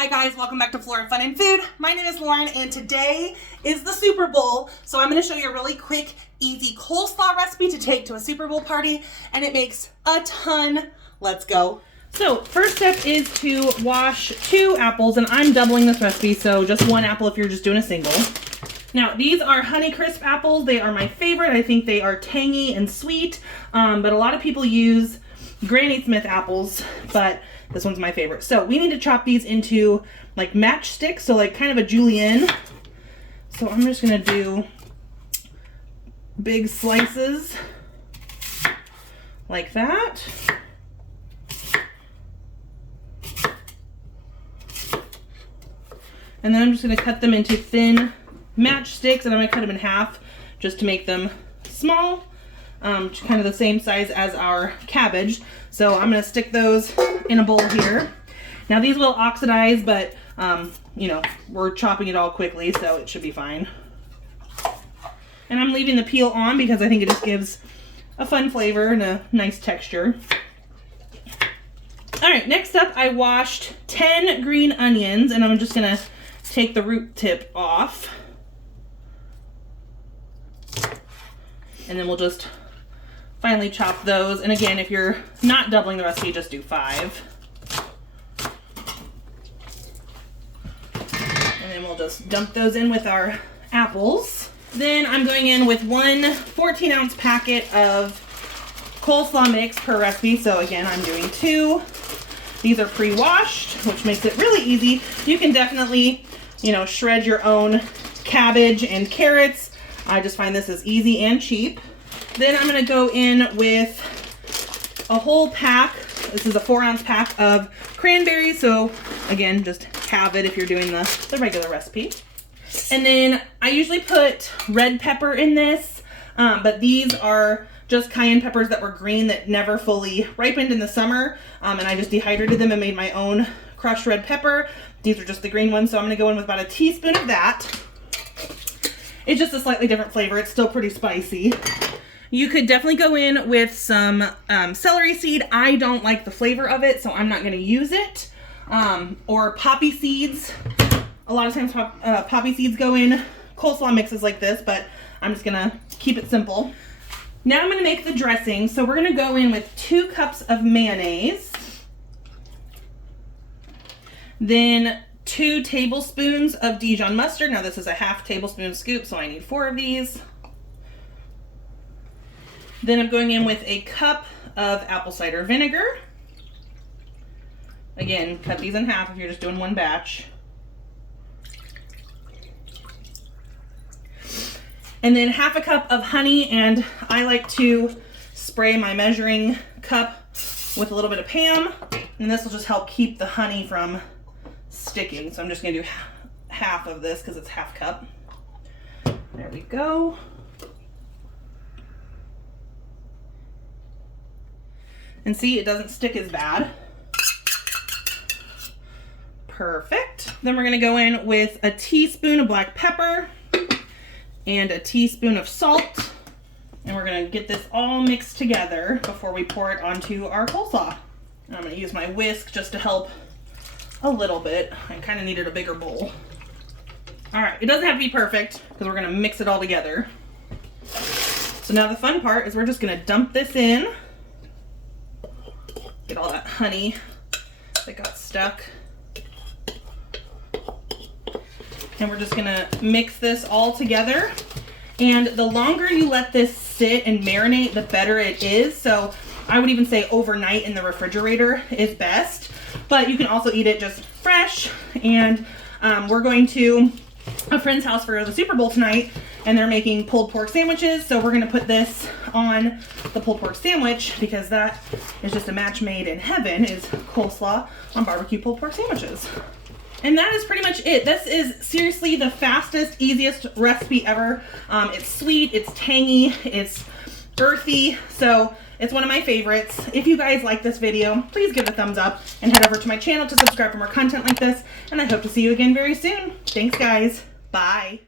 Hi guys, welcome back to Flora Fun and Food. My name is Lauren and today is the Super Bowl. So I'm going to show you a really quick, easy coleslaw recipe to take to a Super Bowl party, and it makes a ton. Let's go. So first step is to wash 2 apples, and I'm doubling this recipe, so just 1 apple if you're just doing a single. Now these are Honeycrisp apples. They are my favorite. I think they are tangy and sweet, but a lot of people use Granny Smith apples, but this one's my favorite. So we need to chop these into like matchsticks, so like kind of a julienne. So I'm just gonna do big slices like that. And then I'm just gonna cut them into thin matchsticks, and I'm gonna cut them in half just to make them small. Kind of the same size as our cabbage. So I'm going to stick those in a bowl here. Now these will oxidize, but you know, we're chopping it all quickly, so it should be fine. And I'm leaving the peel on because I think it just gives a fun flavor and a nice texture. All right, next up I washed 10 green onions, and I'm just going to take the root tip off. And then we'll just finally chop those. And again, if you're not doubling the recipe, just do 5. And then we'll just dump those in with our apples. Then I'm going in with 1 14-ounce packet of coleslaw mix per recipe. So again, I'm doing 2. These are pre-washed, which makes it really easy. You can definitely, you know, shred your own cabbage and carrots. I just find this is easy and cheap. Then I'm going to go in with a whole pack. This is a 4-ounce pack of cranberries. So again, just have it if you're doing the regular recipe. And then I usually put red pepper in this, but these are just cayenne peppers that were green that never fully ripened in the summer. And I just dehydrated them and made my own crushed red pepper. These are just the green ones. So I'm going to go in with about a teaspoon of that. It's just a slightly different flavor. It's still pretty spicy. You could definitely go in with some celery seed. I don't like the flavor of it, so I'm not going to use it. Or poppy seeds. A lot of times poppy seeds go in coleslaw mixes like this, but I'm just going to keep it simple. Now I'm going to make the dressing. So we're going to go in with 2 cups of mayonnaise. Then 2 tablespoons of Dijon mustard. Now this is a 1/2 tablespoon scoop, so I need 4 of these. Then I'm going in with a cup of apple cider vinegar. Again, cut these in half if you're just doing one batch. And then 1/2 cup of honey, and I like to spray my measuring cup with a little bit of Pam, and this will just help keep the honey from sticking. So I'm just going to do half of this because it's 1/2 cup. There we go. And see, it doesn't stick as bad. Perfect. Then we're going to go in with a teaspoon of black pepper and a teaspoon of salt. And we're going to get this all mixed together before we pour it onto our coleslaw. And I'm going to use my whisk just to help a little bit. I kind of needed a bigger bowl. All right, it doesn't have to be perfect because we're going to mix it all together. So now the fun part is we're just going to dump this in. Get all that honey that got stuck. And we're just gonna mix this all together. And the longer you let this sit and marinate, the better it is. So I would even say overnight in the refrigerator is best. But you can also eat it just fresh. And we're going to a friend's house for the Super Bowl tonight, and they're making pulled pork sandwiches. So we're gonna put this on the pulled pork sandwich because that is just a match made in heaven, is coleslaw on barbecue pulled pork sandwiches. And that is pretty much it. This is seriously the fastest, easiest recipe ever. It's sweet, it's tangy, it's earthy, so it's one of my favorites. If you guys like this video, please give it a thumbs up and head over to my channel to subscribe for more content like this. And I hope to see you again very soon. Thanks, guys. Bye.